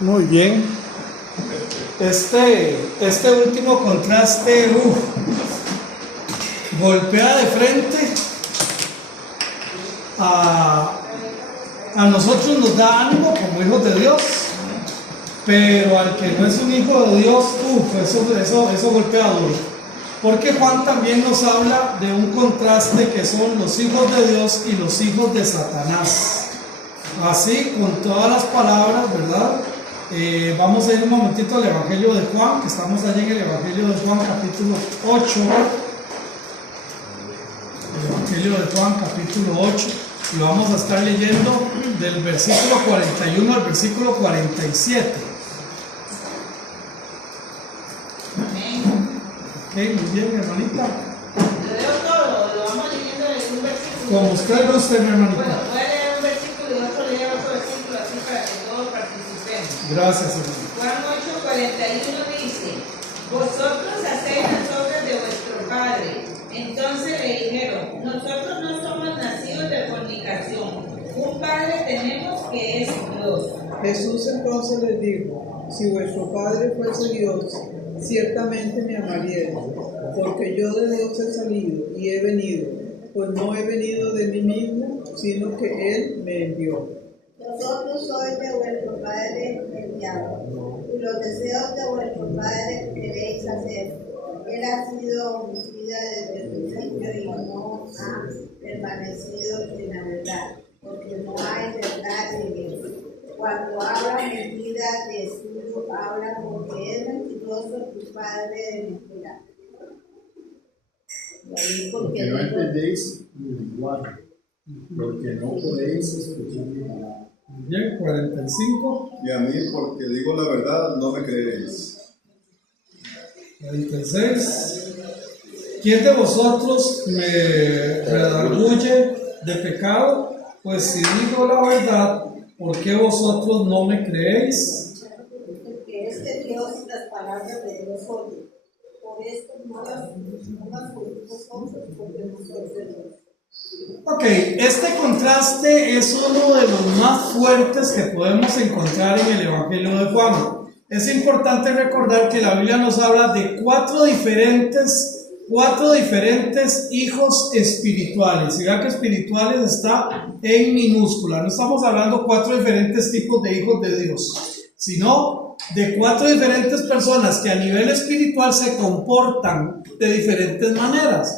Muy bien. Este último contraste golpea de frente a nosotros, nos da ánimo como hijos de Dios, pero al que no es un hijo de Dios, eso golpea duro. Porque Juan también nos habla de un contraste que son los hijos de Dios y los hijos de Satanás. Así, con todas las palabras, ¿verdad? Vamos a ir un momentito al Evangelio de Juan, que estamos allí en el Evangelio de Juan capítulo 8. El Evangelio de Juan capítulo 8. Y vamos a estar leyendo del versículo 41 al versículo 47. Ok, muy bien, hermanita. Lo leo todo, lo vamos leyendo en un versículo. Como usted guste, mi hermanita. Bueno, voy a leer un versículo y otro leer otro versículo así para que todos participemos. Gracias, hermanita. Juan 8:41 dice: Vosotros hacéis las obras de vuestro padre. Entonces le dijeron: Nosotros no somos nacidos de fornicación. Un padre tenemos que es Dios. Jesús entonces les dijo: Si vuestro padre fuese Dios, ciertamente me amaríais, porque yo de Dios he salido y he venido, pues no he venido de mí mismo, sino que Él me envió. Vosotros sois de vuestro padre el diablo, y los deseos de vuestro padre queréis hacer. Él ha sido homicida desde el principio y no ha permanecido en la verdad, porque no hay verdad en él. Cuando habla mentira, de suyo habla, porque es mentiroso tu padre de mentira. Porque no entendéis mi lenguaje, porque no podéis escuchar mi palabra. Bien, 45. Y a mí, porque digo la verdad, no me creéis. 46. ¿Quién de vosotros me redarguye de pecado? Pues si digo la verdad, ¿por qué vosotros no me creéis? Porque es de Dios las palabras de Dios oye. Por esto no las oímos vosotros, porque no sois de Dios. Ok, este contraste es uno de los más fuertes que podemos encontrar en el Evangelio de Juan. Es importante recordar que la Biblia nos habla de cuatro diferentes hijos espirituales. Y vea que espirituales está en minúscula. No estamos hablando cuatro diferentes tipos de hijos de Dios, sino de cuatro diferentes personas que a nivel espiritual se comportan de diferentes maneras.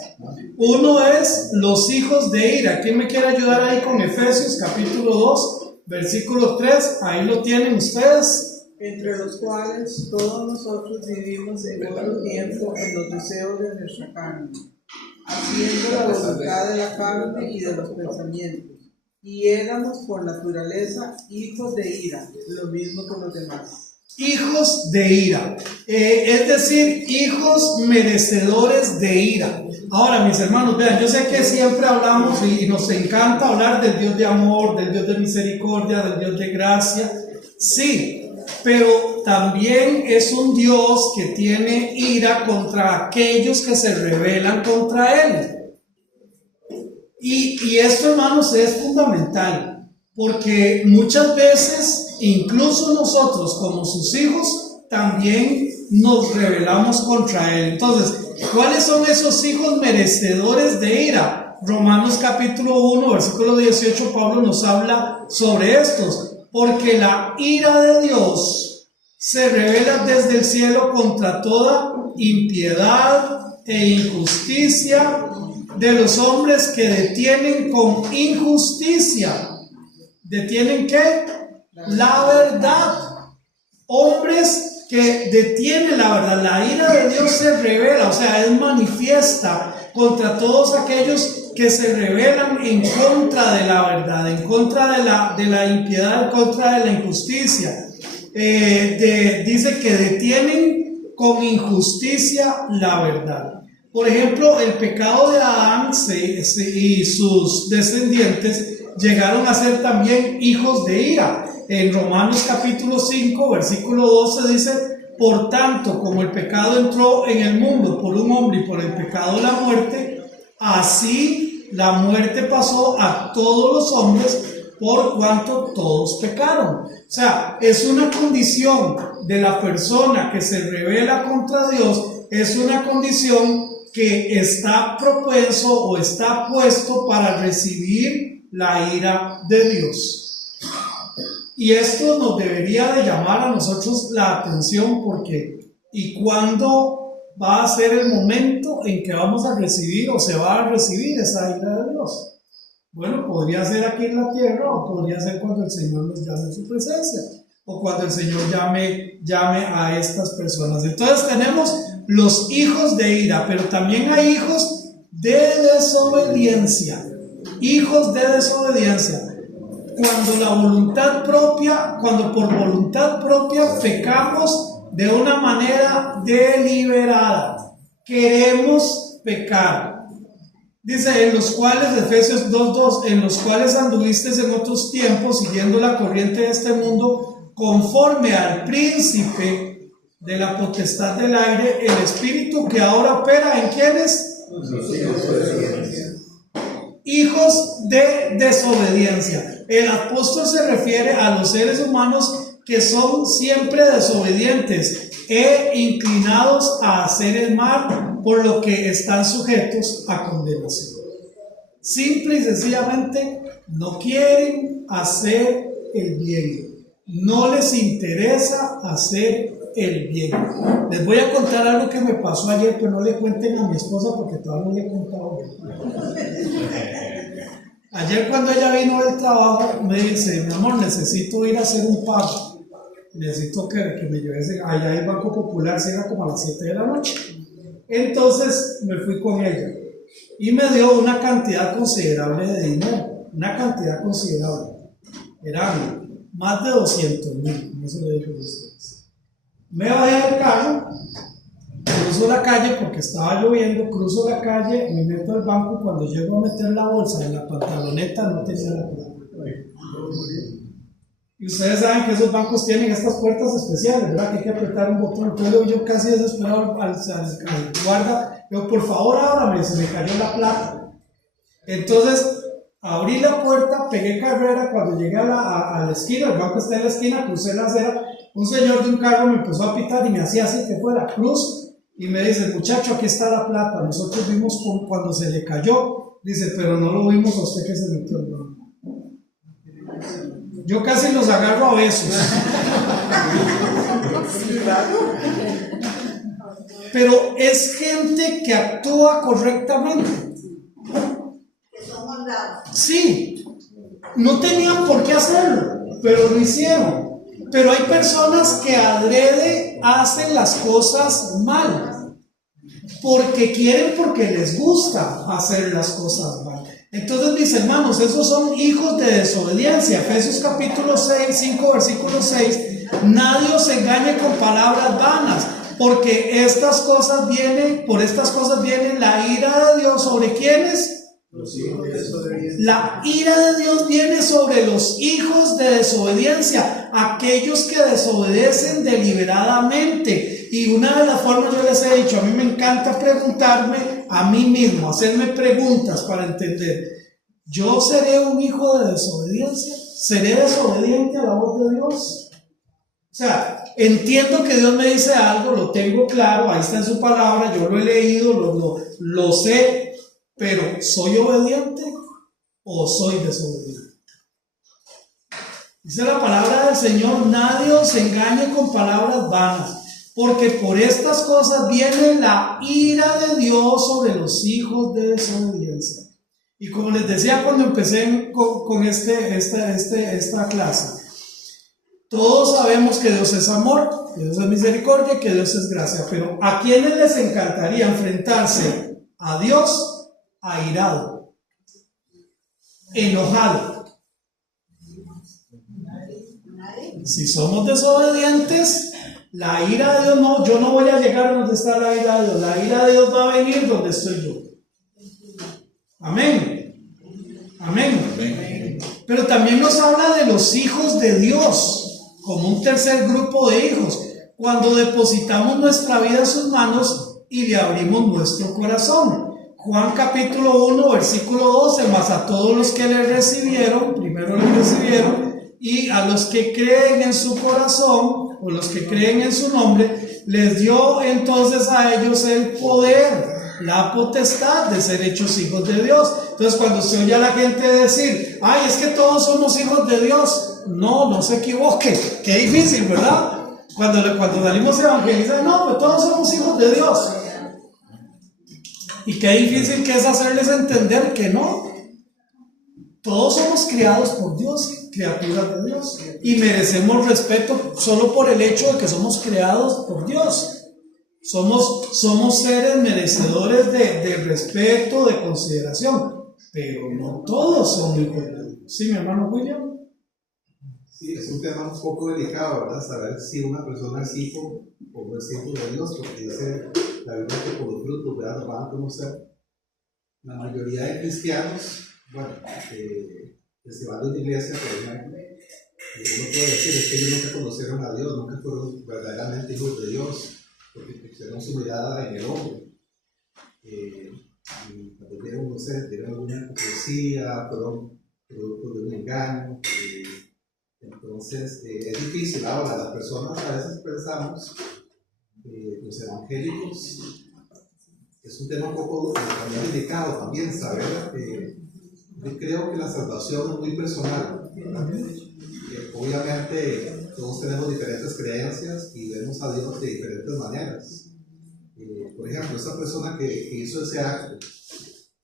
Uno es los hijos de ira. ¿Quién me quiere ayudar ahí con Efesios capítulo 2, versículo 3? Ahí lo tienen ustedes. Entre los cuales todos nosotros vivimos en otro tiempo en los deseos de nuestra carne, haciendo la voluntad de la carne y de los pensamientos, y éramos por naturaleza hijos de ira, lo mismo que los demás. Hijos de ira, es decir, hijos merecedores de ira. Ahora, mis hermanos, vean, yo sé que siempre hablamos y nos encanta hablar del Dios de amor, del Dios de misericordia, del Dios de gracia, sí, pero también es un Dios que tiene ira contra aquellos que se rebelan contra Él. Y esto, hermanos, es fundamental, porque muchas veces, incluso nosotros como sus hijos, también nos rebelamos contra Él. Entonces, ¿cuáles son esos hijos merecedores de ira? Romanos capítulo 1, versículo 18, Pablo nos habla sobre estos. Porque la ira de Dios se revela desde el cielo contra toda impiedad e injusticia de los hombres que detienen con injusticia. ¿Detienen qué? La verdad. Hombres que detienen la verdad. La ira de Dios se revela, o sea, es manifiesta contra todos aquellos que se rebelan en contra de la verdad, en contra de la impiedad, en contra de la injusticia. Dice que detienen con injusticia la verdad. Por ejemplo, el pecado de Adán y sus descendientes llegaron a ser también hijos de ira. En Romanos capítulo 5, versículo 12 dice: por tanto, como el pecado entró en el mundo por un hombre y por el pecado la muerte, así la muerte pasó a todos los hombres por cuanto todos pecaron. O sea, es una condición de la persona que se rebela contra Dios, es una condición que está propenso o está puesto para recibir la ira de Dios. Y esto nos debería de llamar a nosotros la atención, porque ¿y cuándo va a ser el momento en que vamos a recibir o se va a recibir esa ira de Dios? Bueno, podría ser aquí en la tierra, o podría ser cuando el Señor nos llame en su presencia, o cuando el Señor llame a estas personas. Entonces tenemos los hijos de ira, pero también hay hijos de desobediencia. Hijos de desobediencia. Cuando por voluntad propia pecamos de una manera deliberada. Queremos pecar. Dice, en los cuales, Efesios 2:2, en los cuales anduviste en otros tiempos, siguiendo la corriente de este mundo, conforme al príncipe de la potestad del aire, el espíritu que ahora opera en ¿quiénes? Hijos de desobediencia. El apóstol se refiere a los seres humanos que son siempre desobedientes e inclinados a hacer el mal, por lo que están sujetos a condenación. Simple y sencillamente no quieren hacer el bien, no les interesa hacer el bien. Les voy a contar algo que me pasó ayer, pero no le cuenten a mi esposa porque todavía no le he contado. Ayer cuando ella vino del trabajo me dice, mi amor, necesito ir a hacer un pago. Necesito que me lleves allá al Banco Popular, si era como a las 7 de la noche. Entonces me fui con ella y me dio una cantidad considerable de dinero, una cantidad considerable. Eran más de 200,000, no se lo digo a ustedes. Me bajé del carro, cruzo la calle porque estaba lloviendo, cruzo la calle, me meto al banco. Cuando llego a meter la bolsa en la pantaloneta no tenía la plata. Y ustedes saben que esos bancos tienen estas puertas especiales, ¿verdad? Que hay que apretar un botón. Entonces yo casi desesperado al guarda, digo, por favor ábrame, se me cayó la plata. Entonces abrí la puerta, pegué carrera. Cuando llegué a la esquina, el banco está en la esquina, crucé la acera, un señor de un carro me empezó a pitar y me hacía así que fuera cruz, y me dice, muchacho, aquí está la plata, nosotros vimos cuando se le cayó. Dice, pero no lo vimos a usted que se metió el banco. Yo casi los agarro a besos. Pero es gente que actúa correctamente. Que son honrados. Sí, no tenían por qué hacerlo, pero lo hicieron. Pero hay personas que adrede hacen las cosas mal, porque quieren, porque les gusta hacer las cosas mal. Entonces, mis hermanos, esos son hijos de desobediencia. Efesios capítulo 5, versículo 6. Nadie os engañe con palabras vanas, porque por estas cosas viene la ira de Dios. ¿Sobre quiénes? La ira de Dios viene sobre los hijos de desobediencia, aquellos que desobedecen deliberadamente. Y una de las formas, yo les he dicho, a mí me encanta preguntarme a mí mismo, hacerme preguntas para entender. ¿Yo seré un hijo de desobediencia? ¿Seré desobediente a la voz de Dios? O sea, entiendo que Dios me dice algo, lo tengo claro, ahí está en su palabra, yo lo he leído, lo sé, pero ¿soy obediente o soy desobediente? Dice la palabra del Señor, nadie os engañe con palabras vanas, porque por estas cosas viene la ira de Dios sobre los hijos de desobediencia. Y como les decía cuando empecé con esta clase, todos sabemos que Dios es amor, que Dios es misericordia, que Dios es gracia, pero ¿a quiénes les encantaría enfrentarse a Dios airado, enojado? Si somos desobedientes, la ira de Dios no, yo no voy a llegar a donde está la ira de Dios, la ira de Dios va a venir donde estoy yo. Amén. Amén. Pero también nos habla de los hijos de Dios, como un tercer grupo de hijos, cuando depositamos nuestra vida en sus manos y le abrimos nuestro corazón. Juan capítulo 1, versículo 12, mas a todos los que le recibieron, primero le recibieron, y a los que creen en su corazón, o los que creen en su nombre, les dio entonces a ellos el poder, la potestad de ser hechos hijos de Dios. Entonces cuando se oye a la gente decir, ay, es que todos somos hijos de Dios, no se equivoque, qué difícil, ¿verdad? Cuando salimos a evangelizar, no, pues todos somos hijos de Dios. Y qué difícil que es hacerles entender que no. Todos somos criados por Dios, criaturas de Dios, y merecemos respeto solo por el hecho de que somos creados por Dios. Somos seres merecedores de respeto, de consideración, pero no todos son hijos de Dios. ¿Sí, mi hermano William? Sí, es un tema un poco delicado, ¿verdad? Saber si una persona es hijo o no es hijo de Dios, porque dice la Biblia que por los frutos, ¿verdad?, lo van a conocer. La mayoría de cristianos, bueno, que se van de una iglesia, por ejemplo, uno puede decir, es que ellos nunca conocieron a Dios, nunca fueron verdaderamente hijos de Dios, porque pusieron su mirada en el hombre. Y cuando vieron, no sé, tuvieron alguna hipocresía, fueron producto de un engaño. Entonces, es difícil. Ahora, las personas a veces pensamos, los evangélicos, es un tema un poco también delicado también, saber. Yo creo que la salvación es muy personal. Obviamente, todos tenemos diferentes creencias y vemos a Dios de diferentes maneras. Por ejemplo, esa persona que hizo ese acto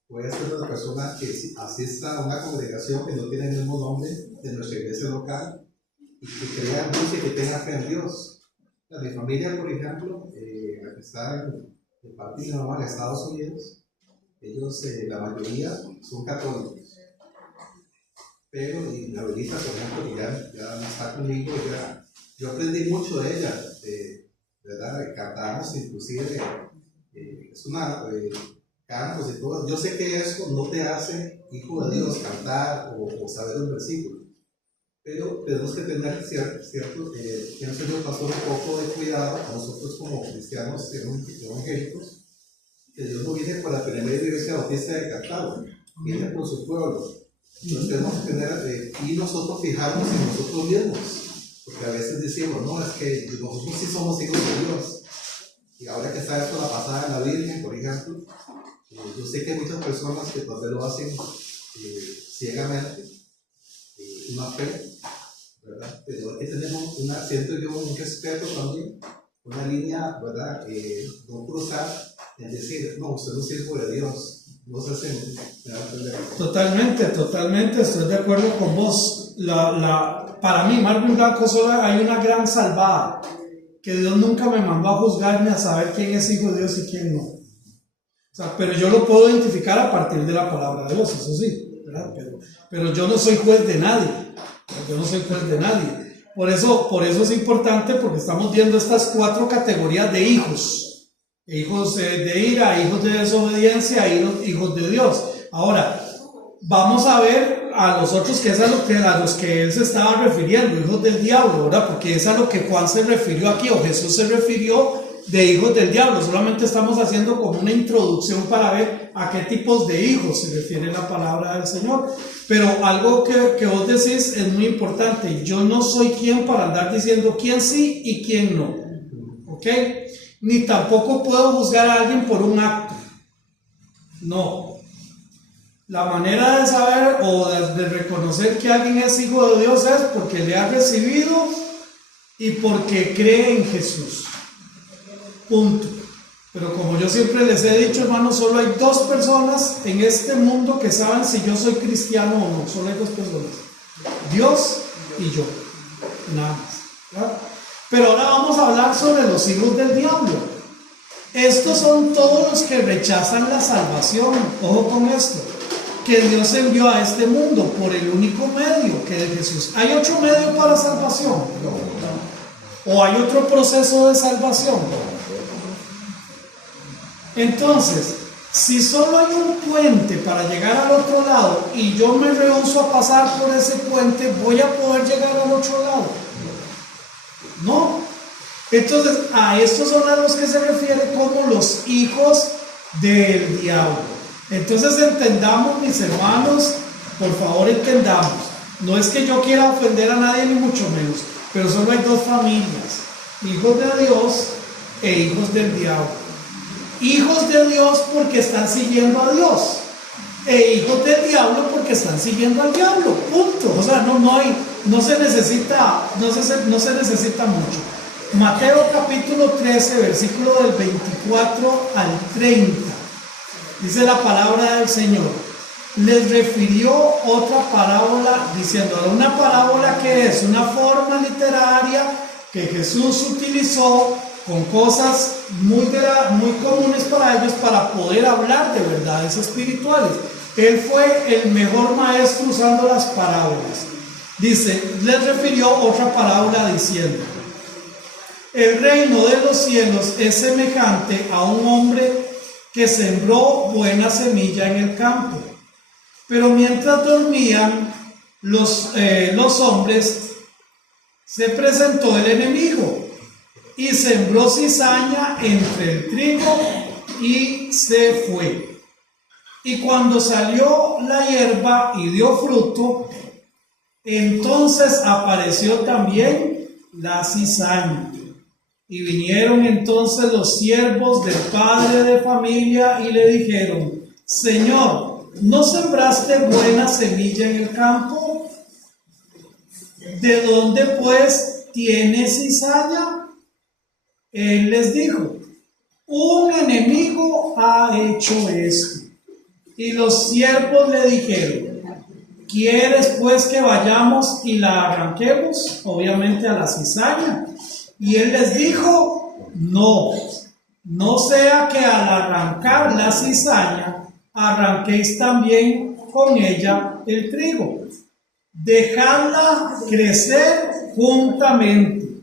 puede ser una persona que asista a una congregación que no tiene el mismo nombre de nuestra iglesia local y que crea en Dios y que tenga fe en Dios. Mi familia, por ejemplo, la que está de parte de mi mamá en Estados Unidos, ellos, la mayoría, son católicos. Pero mi abuelita, por ejemplo, que ya no está conmigo, yo aprendí mucho de ella, ¿verdad? Cantamos, inclusive, es una. Cantos y todo. Yo sé que eso no te hace hijo de Dios cantar o saber un versículo, pero tenemos que tener cierto, pienso yo, pasó un poco de cuidado a nosotros como cristianos evangélicos, que Dios no viene por la primera iglesia bautista de Cartago, viene por su pueblo. Entonces tenemos que tener, y nosotros fijarnos en nosotros mismos, porque a veces decimos, no, es que nosotros sí somos hijos de Dios. Y ahora que está esto la pasada de la Virgen, por ejemplo, yo sé que hay muchas personas que tal vez lo hacen ciegamente, una fe, ¿verdad? Pero hay que tener siento yo, un respeto también, una línea, ¿verdad? No cruzar en decir, no, usted no es hijo de Dios, no se hace. Totalmente, estoy de acuerdo con vos. Para mí, Marvin Blanco, solo hay una gran salvada, que Dios nunca me mandó a juzgarme a saber quién es hijo de Dios y quién no. O sea, pero yo lo puedo identificar a partir de la palabra de Dios, eso sí, ¿verdad? Pero yo no soy juez de nadie. Por eso es importante, porque estamos viendo estas 4 categorías de hijos. Hijos de ira, hijos de desobediencia, hijos de Dios. Ahora, vamos a ver a los otros, que es a los que él se estaba refiriendo, hijos del diablo, ¿verdad? Porque es a lo que Juan se refirió aquí, o Jesús se refirió de hijos del diablo. Solamente estamos haciendo como una introducción para ver a qué tipos de hijos se refiere la palabra del Señor. Pero algo que vos decís es muy importante. Yo no soy quien para andar diciendo quién sí y quién no, ¿ok? Ni tampoco puedo juzgar a alguien por un acto. No. La manera de saber o de reconocer que alguien es hijo de Dios es porque le ha recibido y porque cree en Jesús. Punto. Pero como yo siempre les he dicho, hermanos, solo hay 2 personas en este mundo que saben si yo soy cristiano o no. Solo hay 2 personas: Dios y yo. Nada más, ¿verdad? Pero ahora vamos a hablar sobre los hijos del diablo. Estos son todos los que rechazan la salvación. Ojo con esto, que Dios envió a este mundo por el único medio, que es Jesús. ¿Hay otro medio para salvación? ¿O hay otro proceso de salvación? Entonces, si solo hay un puente para llegar al otro lado y yo me rehúso a pasar por ese puente, ¿voy a poder llegar al otro lado? No. Entonces, a estos son a los que se refiere como los hijos del diablo. Entonces entendamos, mis hermanos, por favor entendamos. No es que yo quiera ofender a nadie ni mucho menos, pero solo hay dos familias: hijos de Dios e hijos del diablo. Hijos de Dios porque están siguiendo a Dios, e hijos del diablo porque están siguiendo al diablo, punto. O sea, no se necesita mucho. Mateo capítulo 13, versículo del 24 al 30, dice la palabra del Señor. Les refirió otra parábola diciendo, una parábola que es una forma literaria que Jesús utilizó con cosas muy comunes para ellos para poder hablar de verdades espirituales. Él fue el mejor maestro usando las parábolas. Dice, les refirió otra parábola diciendo: el reino de los cielos es semejante a un hombre que sembró buena semilla en el campo. Pero mientras dormían los hombres, se presentó el enemigo y sembró cizaña entre el trigo y se fue. Y cuando salió la hierba y dio fruto, entonces apareció también la cizaña. Y vinieron entonces los siervos del padre de familia y le dijeron: Señor, ¿no sembraste buena semilla en el campo? ¿De dónde pues tiene cizaña? Él les dijo: un enemigo ha hecho esto. Y los siervos le dijeron: ¿quieres pues que vayamos y la arranquemos? Obviamente a la cizaña. Y él les dijo: no sea que al arrancar la cizaña arranquéis también con ella el trigo. Dejadla crecer juntamente,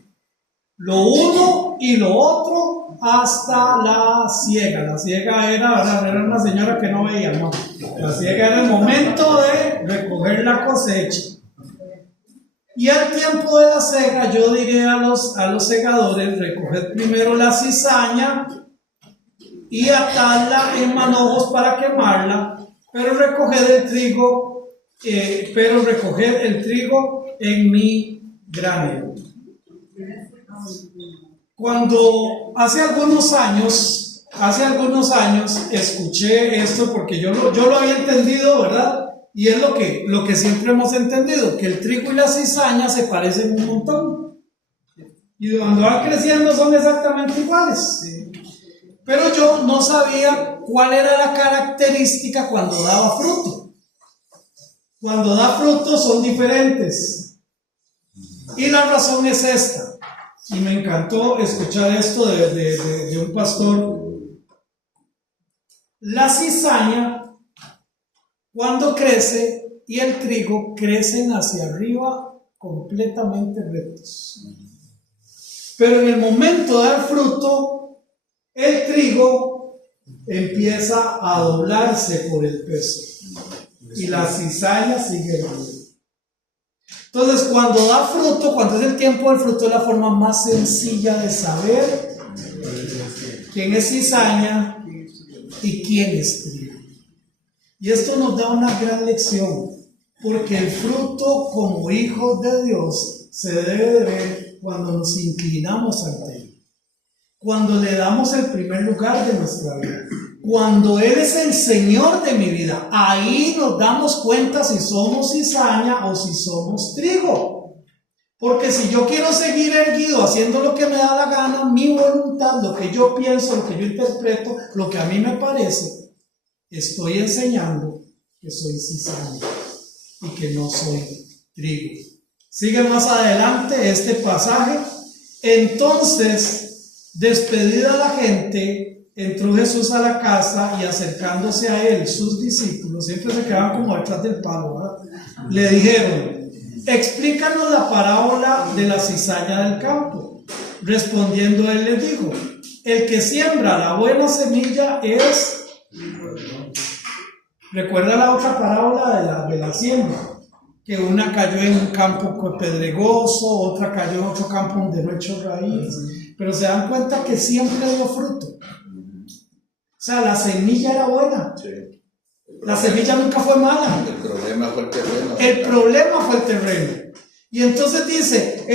lo uno y lo otro hasta la siega. La siega era una señora que no veía, no. La siega era el momento de recoger la cosecha. Y al tiempo de la siega, yo diré a los segadores: recoged primero la cizaña y atadla en manojos para quemarla, pero recoged el trigo en mi granero. Cuando hace algunos años escuché esto, porque yo lo había entendido, ¿verdad? Y es lo que siempre hemos entendido, que el trigo y la cizaña se parecen un montón. Y cuando van creciendo son exactamente iguales. Pero yo no sabía cuál era la característica cuando daba fruto. Cuando da fruto son diferentes. Y la razón es esta. Y me encantó escuchar esto de un pastor. La cizaña, cuando crece, y el trigo crecen hacia arriba completamente rectos. Pero en el momento de dar fruto, el trigo empieza a doblarse por el peso y la cizaña sigue dando. Entonces, cuando da fruto, cuando es el tiempo del fruto, es la forma más sencilla de saber quién es cizaña y quién es trigo. Y esto nos da una gran lección, porque el fruto como hijos de Dios se debe de ver cuando nos inclinamos ante Él, cuando le damos el primer lugar de nuestra vida, cuando Él es el Señor de mi vida. Ahí nos damos cuenta si somos cizaña o si somos trigo. Porque si yo quiero seguir erguido haciendo lo que me da la gana, mi voluntad, lo que yo pienso, lo que yo interpreto, lo que a mí me parece, estoy enseñando que soy cizaña y que no soy trigo. Sigue más adelante este pasaje. Entonces, despedida la gente, entró Jesús a la casa y acercándose a él, sus discípulos, siempre se quedaban como detrás del palo, ¿verdad? Le dijeron: explícanos la parábola de la cizaña del campo. Respondiendo él les dijo: el que siembra la buena semilla es... Recuerda la otra parábola de la siembra, que una cayó en un campo pedregoso, otra cayó en otro campo donde no echó raíz, pero se dan cuenta que siempre dio fruto. O sea, la semilla era buena. La semilla nunca fue mala. El problema fue el terreno. El problema fue el terreno. Y entonces dice,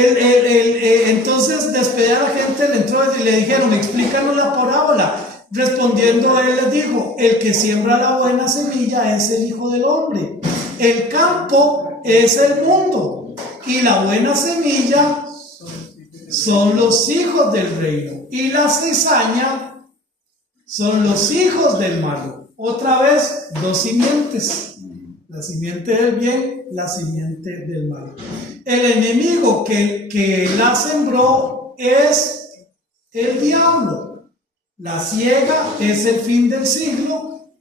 entonces despedir a la gente le entró y le dijeron, explícanos la parábola. Respondiendo él les dijo, el que siembra la buena semilla es el Hijo del Hombre. El campo es el mundo y la buena semilla son los hijos del reino y la cizaña son los hijos del malo. Otra vez, dos simientes. La simiente del bien, la simiente del mal. El enemigo que la sembró es el diablo. La siega es el fin del siglo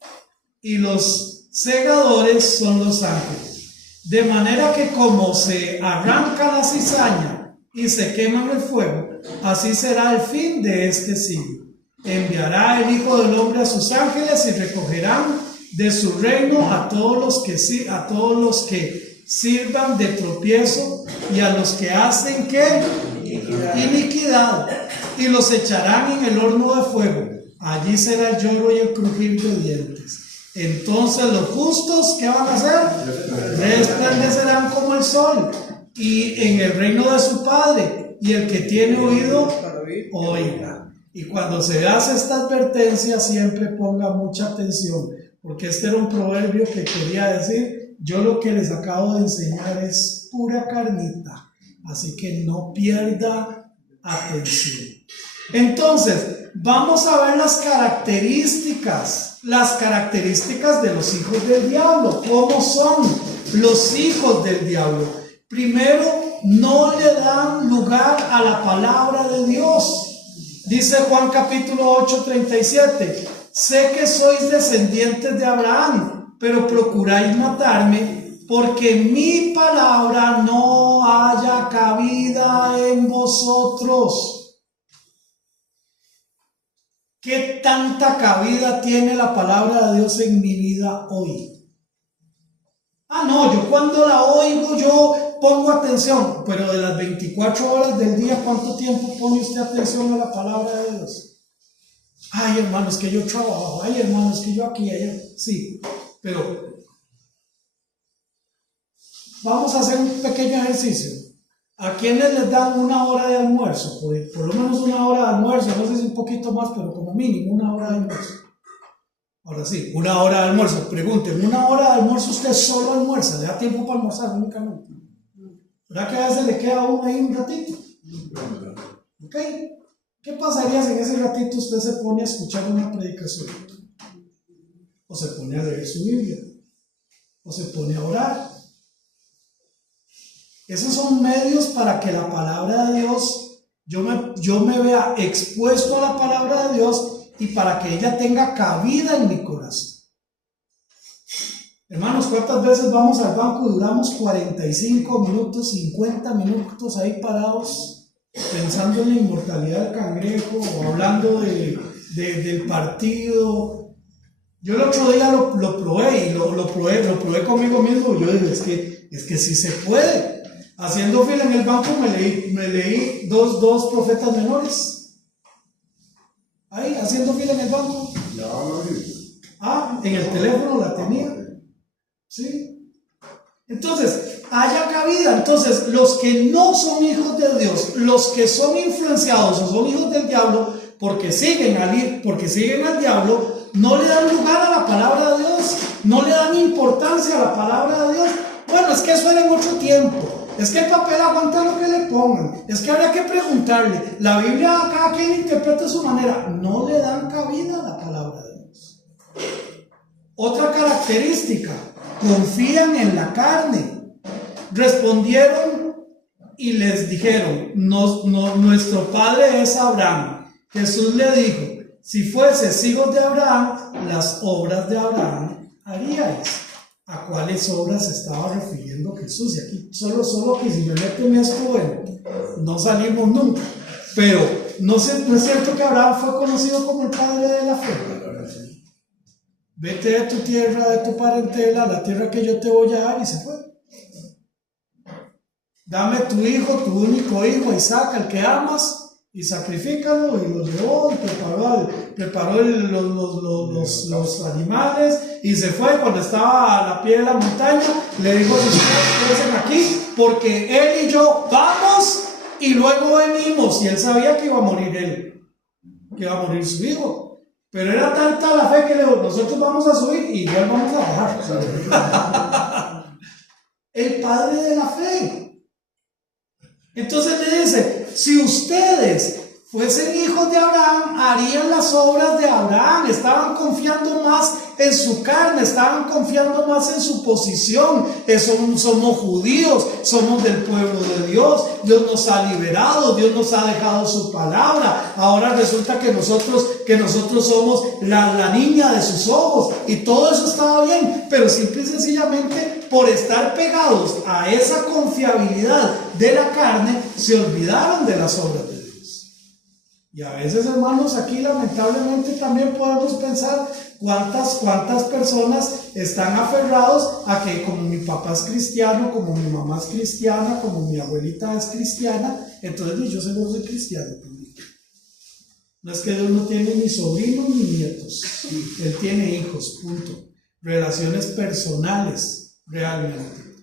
y los segadores son los ángeles. De manera que como se arranca la cizaña y se quema en el fuego, así será el fin de este siglo. Enviará el Hijo del Hombre a sus ángeles y recogerán de su reino a todos los que sirvan de tropiezo y a los que hacen ¿qué? Iniquidad, y los echarán en el horno de fuego. Allí será el lloro y el crujir de dientes. Entonces los justos, ¿qué van a hacer? Resplandecerán como el sol y en el reino de su Padre. Y el que tiene oído, oiga. Y cuando se hace esta advertencia, siempre ponga mucha atención, porque este era un proverbio que quería decir, yo lo que les acabo de enseñar es pura carnita, así que no pierda atención. Entonces, vamos a ver las características de los hijos del diablo. ¿Cómo son los hijos del diablo? Primero, no le dan lugar a la palabra de Dios. Dice Juan capítulo 8:37, sé que sois descendientes de Abraham, pero procuráis matarme, porque mi palabra no haya cabida en vosotros. ¿Qué tanta cabida tiene la palabra de Dios en mi vida hoy? No, yo cuando la oigo yo pongo atención, pero de las 24 horas del día, ¿cuánto tiempo pone usted atención a la palabra de Dios? Ay, hermanos, que yo trabajo, ay, hermanos, que yo aquí, allá. Sí, pero vamos a hacer un pequeño ejercicio. ¿A quiénes les dan una hora de almuerzo? Por lo menos una hora de almuerzo, no sé si un poquito más, pero como mínimo una hora de almuerzo. Ahora sí, una hora de almuerzo. Pregunten, ¿una hora de almuerzo usted solo almuerza? ¿Le da tiempo para almorzar únicamente? ¿Verdad que a veces le queda a uno ahí un ratito? ¿Ok? ¿Qué pasaría si en ese ratito usted se pone a escuchar una predicación? O se pone a leer su Biblia. O se pone a orar. Esos son medios para que la palabra de Dios, yo me vea expuesto a la palabra de Dios y para que ella tenga cabida en mi corazón. Hermanos, ¿cuántas veces vamos al banco y duramos 45 minutos, 50 minutos ahí parados, pensando en la inmortalidad del cangrejo o hablando del partido? Yo el otro día lo probé y lo probé conmigo mismo. Yo dije, es que sí se puede. Haciendo fila en el banco me leí dos profetas menores. Ahí, haciendo fila en el banco. En el teléfono la tenía. ¿Sí? Entonces, haya cabida. Entonces, los que no son hijos de Dios, los que son influenciados o son hijos del diablo, porque siguen al diablo, no le dan lugar a la palabra de Dios, no le dan importancia a la palabra de Dios. Bueno, es que eso era en otro tiempo. Es que el papel aguanta lo que le pongan. Es que habría que preguntarle. La Biblia, cada quien interpreta a su manera. No le dan cabida a la palabra de Dios. Otra característica, confían en la carne. Respondieron y les dijeron, nuestro padre es Abraham. Jesús le dijo, si fueses hijos de Abraham, las obras de Abraham haríais. ¿A cuáles obras se estaba refiriendo Jesús? Y aquí solo que si me meto en esto, bueno, no salimos nunca. Pero no es cierto que Abraham fue conocido como el padre de la fe. Vete de tu tierra, de tu parentela, a la tierra que yo te voy a dar, y se fue. Dame tu hijo, tu único hijo, Isaac, al que amas, y sacrifícalo, y lo llevó y preparó los animales y se fue. Cuando estaba a la pie de la montaña, le dijo a sus hijos: quédense aquí, porque él y yo vamos y luego venimos. Y él sabía que iba a morir él, que iba a morir su hijo, pero era tanta la fe que le dijo: nosotros vamos a subir y igual vamos a bajar. El padre de la fe. Entonces le dice: si ustedes fuesen hijos de Abraham, harían las obras de Abraham. Estaban confiando más en su carne, estaban confiando más en su posición. Somos judíos, somos del pueblo de Dios, Dios nos ha liberado, Dios nos ha dejado su palabra. Ahora resulta que nosotros somos la niña de sus ojos, y todo eso estaba bien, pero simple y sencillamente por estar pegados a esa confiabilidad de la carne, se olvidaron de las obras de Dios. Y a veces, hermanos, aquí lamentablemente también podemos pensar cuántas personas están aferrados a que como mi papá es cristiano, como mi mamá es cristiana, como mi abuelita es cristiana, entonces yo seguro soy cristiano también. No es que Dios no tiene ni sobrinos ni nietos, Él tiene hijos, punto. Relaciones personales, realmente.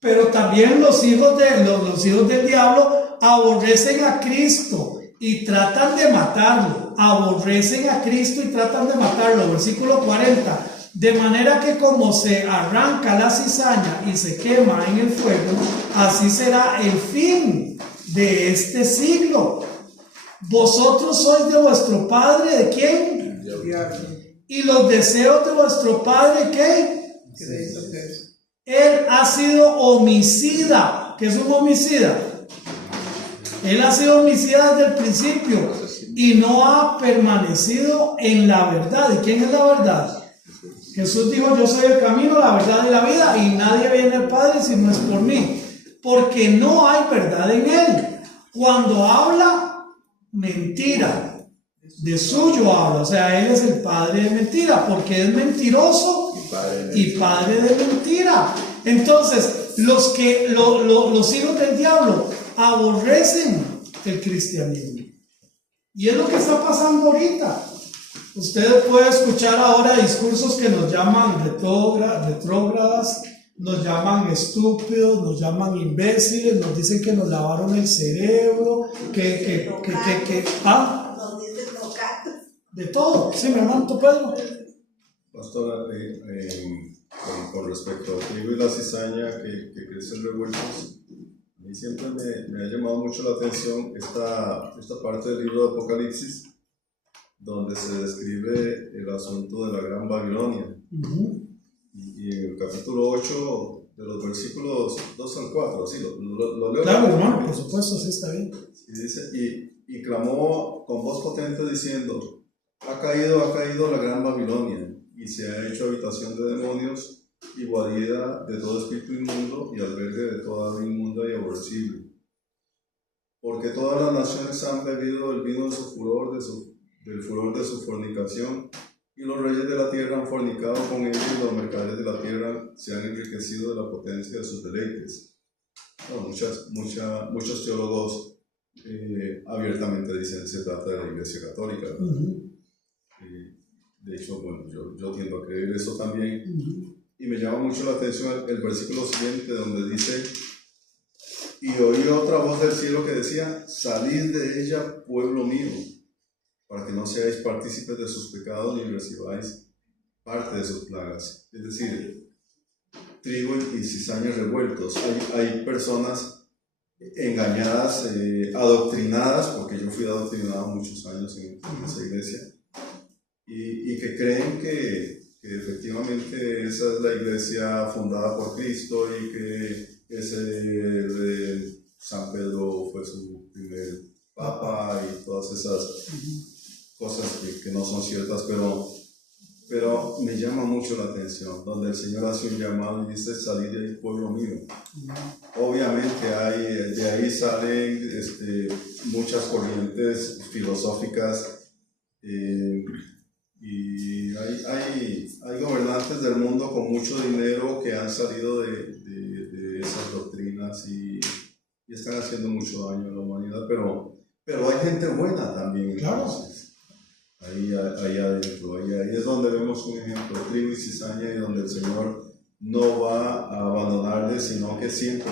Pero también los hijos del diablo aborrecen a Cristo y tratan de matarlo. Aborrecen a Cristo y tratan de matarlo. Versículo 40. De manera que como se arranca la cizaña y se quema en el fuego, así será el fin de este siglo. Vosotros sois de vuestro padre, ¿de quién? Y los deseos de vuestro padre, ¿qué? Él ha sido homicida. ¿Qué es un homicida? Él ha sido homicida desde el principio y no ha permanecido en la verdad. ¿Y quién es la verdad? Jesús dijo: yo soy el camino, la verdad y la vida, y nadie viene al Padre si no es por mí, porque no hay verdad en él. Cuando habla mentira, de suyo habla, o sea, él es el padre de mentira, porque es mentiroso y padre de mentira. Entonces, los hijos del diablo aborrecen el cristianismo, y es lo que está pasando ahorita. Usted puede escuchar ahora discursos que nos llaman retrógradas, nos llaman estúpidos, nos llaman imbéciles, nos dicen que nos lavaron el cerebro, de todo. Sí, mi hermano Pedro. Pastora, con respecto al trigo y la cizaña que crecen revueltos, a mí siempre me ha llamado mucho la atención esta parte del libro de Apocalipsis, donde se describe el asunto de la Gran Babilonia. Y en el capítulo 8, de los versículos 2 al 4, ¿sí? ¿Lo leo? Claro, hermano, por supuesto, sí, está bien. Y dice: y clamó con voz potente diciendo: ha caído la Gran Babilonia, y se ha hecho habitación de demonios y guarida de todo espíritu inmundo y albergue de toda ave inmunda y aborrecible. Porque todas las naciones han bebido el vino de su furor, del furor de su fornicación, y los reyes de la tierra han fornicado con ellos, y los mercaderes de la tierra se han enriquecido de la potencia de sus deleites. Bueno, muchos teólogos abiertamente dicen que se trata de la Iglesia Católica, de hecho, bueno, yo tiendo a creer eso también. Y me llama mucho la atención el versículo siguiente, donde dice: y oí otra voz del cielo que decía: salid de ella, pueblo mío, para que no seáis partícipes de sus pecados ni recibáis parte de sus plagas. Es decir, trigo y cizaña revueltos. Hay personas engañadas, adoctrinadas, porque yo fui adoctrinado muchos años en esa iglesia, y que creen que efectivamente esa es la iglesia fundada por Cristo, y que San Pedro fue su primer papa, y todas esas cosas que no son ciertas, pero me llama mucho la atención, donde el Señor hace un llamado y dice: salid de ahí, pueblo mío. Obviamente de ahí salen muchas corrientes filosóficas, y hay gobernantes del mundo con mucho dinero que han salido de esas doctrinas y están haciendo mucho daño a la humanidad, pero Pero hay gente buena también. Claro. Entonces, ahí adentro, ahí es donde vemos un ejemplo, trigo y cizaña, y donde el Señor no va a abandonarles, sino que siempre,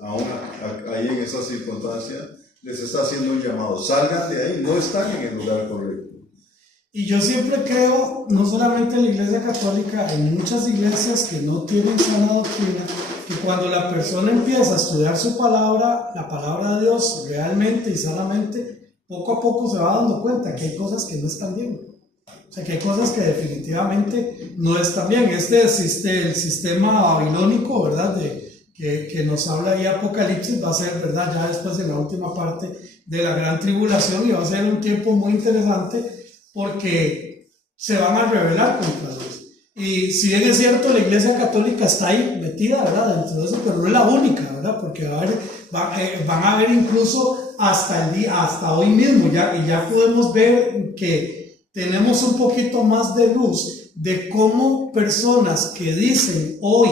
aún ahí en esa circunstancia, les está haciendo un llamado. Salgan de ahí, no están en el lugar correcto. Y yo siempre creo, no solamente en la Iglesia Católica, en muchas iglesias que no tienen sana doctrina, que cuando la persona empieza a estudiar su palabra, la palabra de Dios, realmente y sanamente, poco a poco se va dando cuenta que hay cosas que no están bien. O sea, que hay cosas que definitivamente no están bien. El sistema babilónico, ¿verdad? Que nos habla ahí Apocalipsis, va a ser, ¿verdad? Ya después en la última parte de la gran tribulación, y va a ser un tiempo muy interesante porque se van a rebelar contra Dios. Y si bien es cierto, la Iglesia Católica está ahí metida, ¿verdad? Dentro de eso, pero no es la única, ¿verdad? Porque van a haber incluso hasta hoy mismo, y ya podemos ver que tenemos un poquito más de luz de cómo personas que dicen hoy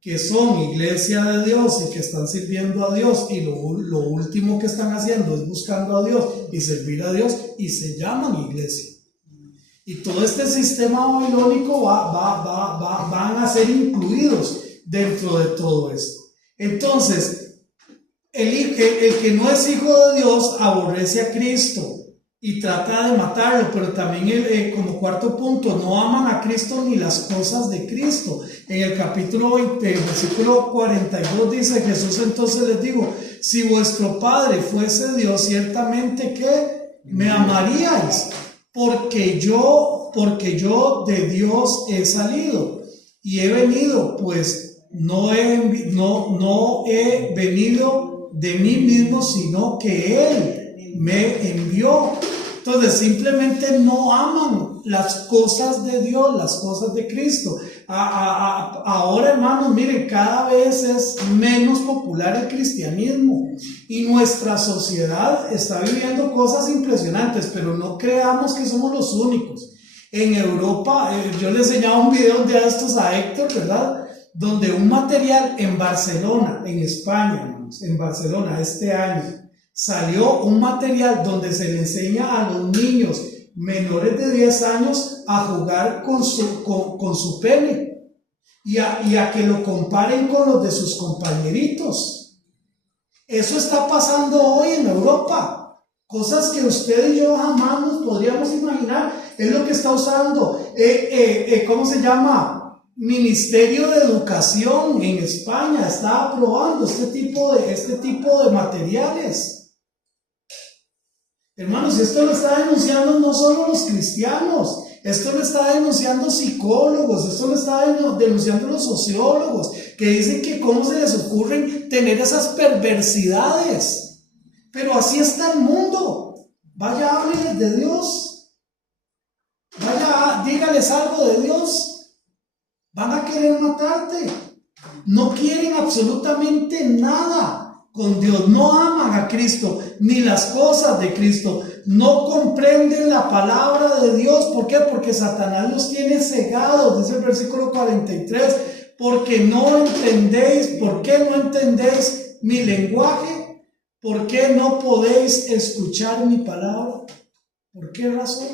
que son iglesia de Dios y que están sirviendo a Dios, y lo último que están haciendo es buscando a Dios y servir a Dios, y se llaman iglesia. Y todo este sistema babilónico van a ser incluidos dentro de todo esto. Entonces, el que no es hijo de Dios aborrece a Cristo y trata de matarlo, pero también como cuarto punto, no aman a Cristo ni las cosas de Cristo. En el capítulo 20, versículo 42 dice Jesús: entonces les digo, si vuestro Padre fuese Dios, ciertamente que me amaríais, porque yo de Dios he salido y he venido, pues no he venido de mí mismo, sino que Él me envió. Entonces simplemente no aman las cosas de Dios, las cosas de Cristo. Ahora, hermanos, miren, cada vez es menos popular el cristianismo y nuestra sociedad está viviendo cosas impresionantes, pero no creamos que somos los únicos. En Europa, yo le enseñaba un video de estos a Héctor, ¿verdad? Donde un material en Barcelona, en España, hermanos, en Barcelona este año, salió un material donde se le enseña a los niños menores de 10 años a jugar con su pene y a que lo comparen con los de sus compañeritos. Eso está pasando hoy en Europa. Cosas que usted y yo jamás nos podríamos imaginar. Es lo que está usando, ¿cómo se llama? Ministerio de Educación en España está aprobando este tipo de materiales. Hermanos, esto lo está denunciando no solo los cristianos, esto lo está denunciando psicólogos, esto lo está denunciando los sociólogos, que dicen que cómo se les ocurren tener esas perversidades. Pero así está el mundo. Vaya, hábleles de Dios. Vaya, dígales algo de Dios. Van a querer matarte. No quieren absolutamente nada con Dios, no aman a Cristo ni las cosas de Cristo, no comprenden la palabra de Dios. ¿Por qué? Porque Satanás los tiene cegados, dice el versículo 43, porque no entendéis. ¿Por qué no entendéis mi lenguaje? ¿Por qué no podéis escuchar mi palabra? ¿Por qué razón?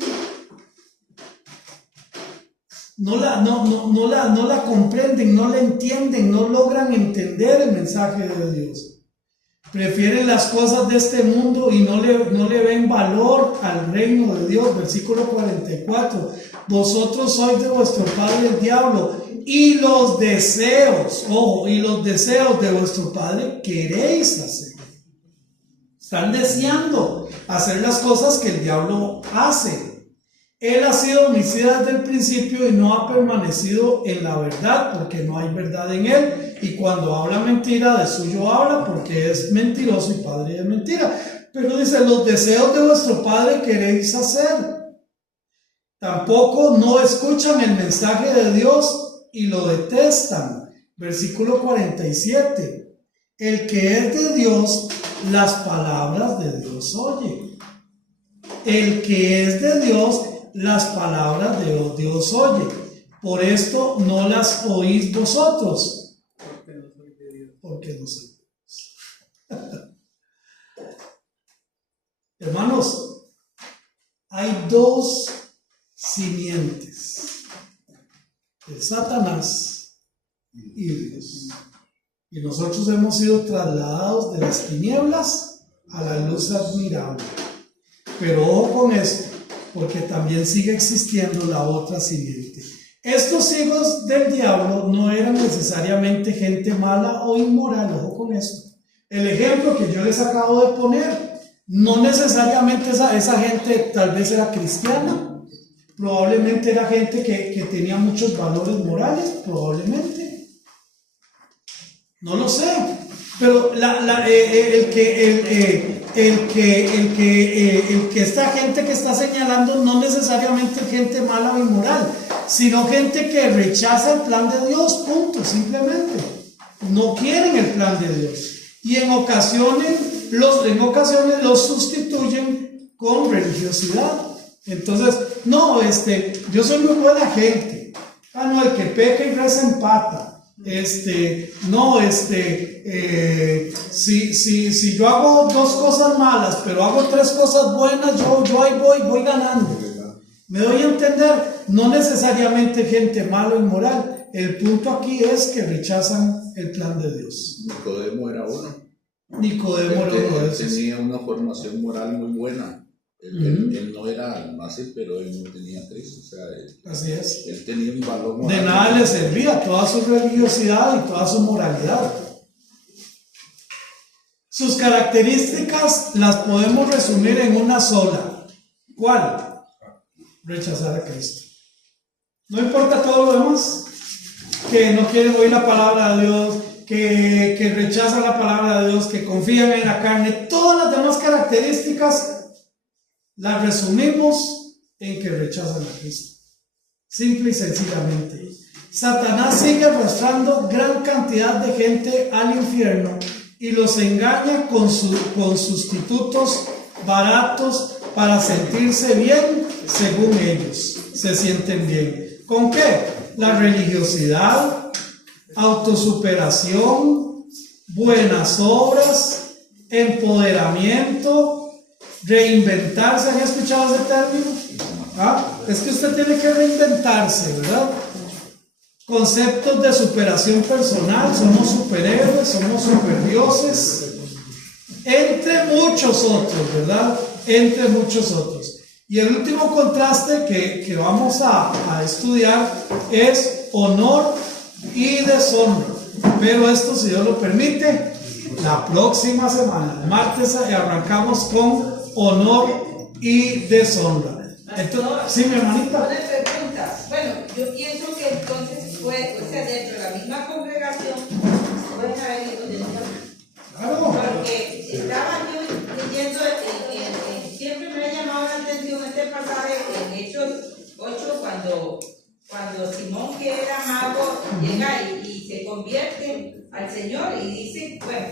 No la comprenden, no la entienden, no logran entender el mensaje de Dios. Prefieren las cosas de este mundo y no le ven valor al reino de Dios. Versículo 44. Vosotros sois de vuestro padre el diablo, y los deseos, ojo, y los deseos de vuestro padre queréis hacer. Están deseando hacer las cosas que el diablo hace. Él ha sido homicida desde el principio y no ha permanecido en la verdad, porque no hay verdad en él. Y cuando habla mentira, de suyo habla, porque es mentiroso y padre de mentira. Pero dice, los deseos de vuestro padre queréis hacer. Tampoco no escuchan el mensaje de Dios y lo detestan. Versículo 47. El que es de Dios, las palabras de Dios oye. El que es de Dios, las palabras de Dios oye. Por esto no las oís vosotros, porque no soy Dios. Hermanos, hay dos simientes, de Satanás y Dios. Y nosotros hemos sido trasladados de las tinieblas a la luz admirable. Pero ojo con esto, porque también sigue existiendo la otra simiente. Estos hijos del diablo no eran necesariamente gente mala o inmoral, ojo con eso. El ejemplo que yo les acabo de poner, no necesariamente esa gente tal vez era cristiana, probablemente era gente que tenía muchos valores morales, probablemente. No lo sé, pero el que esta gente que está señalando no necesariamente es gente mala o inmoral, sino gente que rechaza el plan de Dios, punto, simplemente. No quieren el plan de Dios. Y en ocasiones los sustituyen con religiosidad. Entonces, no, yo soy muy buena gente. No, el que peca y reza empata. Si yo hago dos cosas malas, pero hago tres cosas buenas, yo ahí voy ganando. Me doy a entender, no necesariamente gente mala o inmoral. El punto aquí es que rechazan el plan de Dios. Nicodemo era uno. Nicodemo era uno de esos. Tenía una formación moral muy buena. Él no era nazi, pero él no tenía Cristo. O sea, así es. Él tenía un valor moral. De nada le servía toda su religiosidad y toda su moralidad. Sus características las podemos resumir en una sola. ¿Cuál? Rechazar a Cristo. No importa todo lo demás. Que no quieren oír la palabra de Dios, que rechazan la palabra de Dios, que confían en la carne. Todas las demás características las resumimos en que rechazan a Cristo. Simple y sencillamente. Satanás sigue arrastrando gran cantidad de gente al infierno y los engaña con sustitutos baratos para sentirse bien según ellos. Se sienten bien. ¿Con qué? La religiosidad, autosuperación, buenas obras, empoderamiento, reinventarse. ¿Han escuchado ese término? Es que usted tiene que reinventarse, ¿verdad? Conceptos de superación personal, somos superhéroes, somos superdioses, entre muchos otros, ¿verdad? Entre muchos otros. Y el último contraste que vamos a estudiar es honor y deshonra. Pero esto, si Dios lo permite, la próxima semana, martes, arrancamos con honor y deshonra. Entonces, sí, mi hermanita. Una pregunta. Bueno, yo pienso que entonces dentro de la misma congregación pueden haber hijos de Dios. Claro. Porque estaba yo leyendo, siempre me ha llamado la atención este pasaje en Hechos 8, cuando Simón, que era mago, llega y se convierte al Señor y dice, bueno,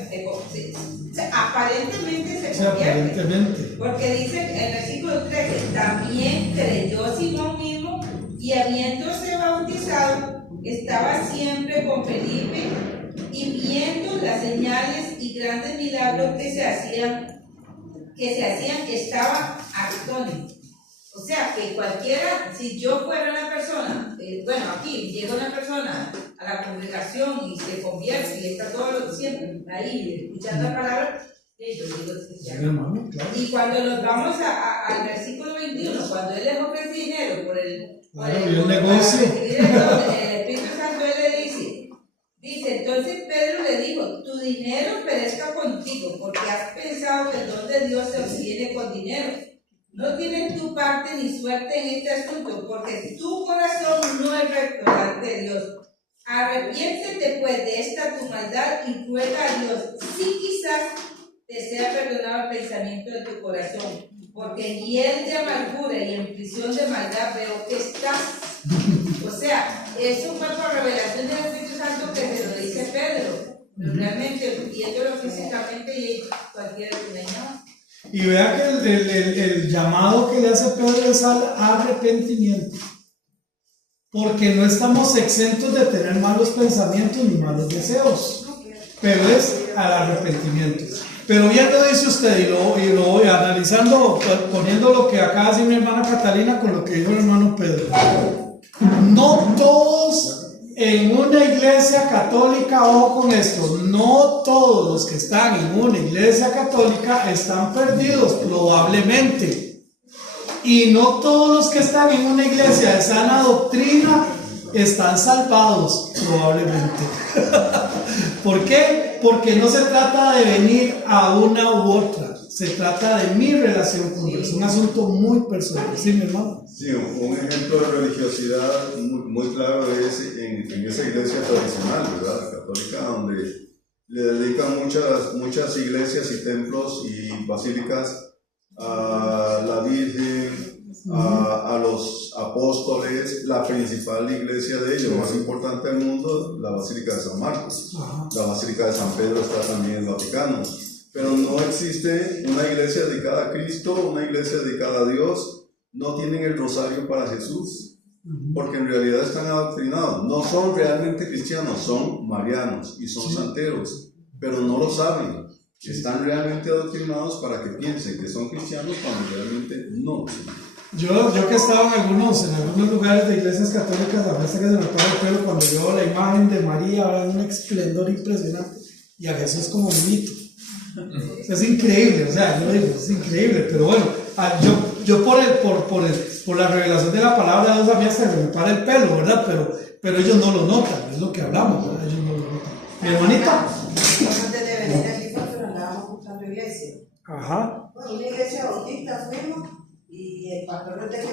aparentemente se convierte. Porque dice en el versículo 13, también creyó Simón mismo y habiéndose bautizado, estaba siempre con Felipe y viendo las señales y grandes milagros que se hacían, estaba atónito. O sea, que cualquiera, si yo fuera una persona, aquí llega una persona a la congregación y se convierte y está todo lo siempre ahí escuchando la palabra, yo digo, y cuando nos vamos al versículo 21, cuando él les ofrece dinero por el negocio, el Espíritu Santo, él le dice, entonces Pedro le dijo, tu dinero perezca contigo, porque has pensado que el don de Dios se obtiene con dinero. No tienes tu parte ni suerte en este asunto, porque tu corazón no es recto delante de Dios. Arrepiéntete pues de esta tu maldad y ruega a Dios, si quizás te sea perdonado el pensamiento de tu corazón, porque en hiel de amargura y en prisión de maldad veo que estás. O sea, eso fue por revelación del Espíritu Santo que se lo dice Pedro, pero realmente viéndolo físicamente y cualquiera lo engañaba. Y vea que el llamado que le hace Pedro es al arrepentimiento, porque no estamos exentos de tener malos pensamientos ni malos deseos, pero es al arrepentimiento. Pero bien lo dice usted, y lo voy analizando, poniendo lo que acaba de decir mi hermana Catalina con lo que dijo el hermano Pedro. No todos en una iglesia católica, ojo con esto, no todos los que están en una iglesia católica están perdidos, probablemente. Y no todos los que están en una iglesia de sana doctrina están salvados, probablemente. ¿Por qué? Porque no se trata de venir a una u otra, se trata de mi relación con Dios, un asunto muy personal. ¿Sí, mi hermano? Sí, un ejemplo de religiosidad muy claro es en esa iglesia tradicional, ¿verdad? La católica, donde le dedican muchas iglesias y templos y basílicas a la Virgen, a los apóstoles, la principal iglesia de ellos, más importante del mundo, la Basílica de San Marcos. La Basílica de San Pedro está también en el Vaticano. Pero no existe una iglesia dedicada a Cristo, una iglesia dedicada a Dios. No tienen el rosario para Jesús, porque en realidad están adoctrinados. No son realmente cristianos, son marianos y son santeros, pero no lo saben. Están realmente adoctrinados para que piensen que son cristianos cuando realmente no. Yo que he estado en algunos lugares de iglesias católicas, la verdad es que se me para el pelo cuando veo la imagen de María, ahora es un esplendor impresionante, y a Jesús como bonito. Es increíble, o sea, yo digo, es increíble, pero bueno, yo por la revelación de la palabra de Dios a mí hasta se me para el pelo, ¿verdad? Pero ellos no lo notan, es lo que hablamos, ¿verdad? Ellos no lo notan. Mi hermanita. Antes de venir aquí nosotros andábamos buscando iglesia. Ajá. Bueno, una iglesia bautista fuimos y el pastor nos dejó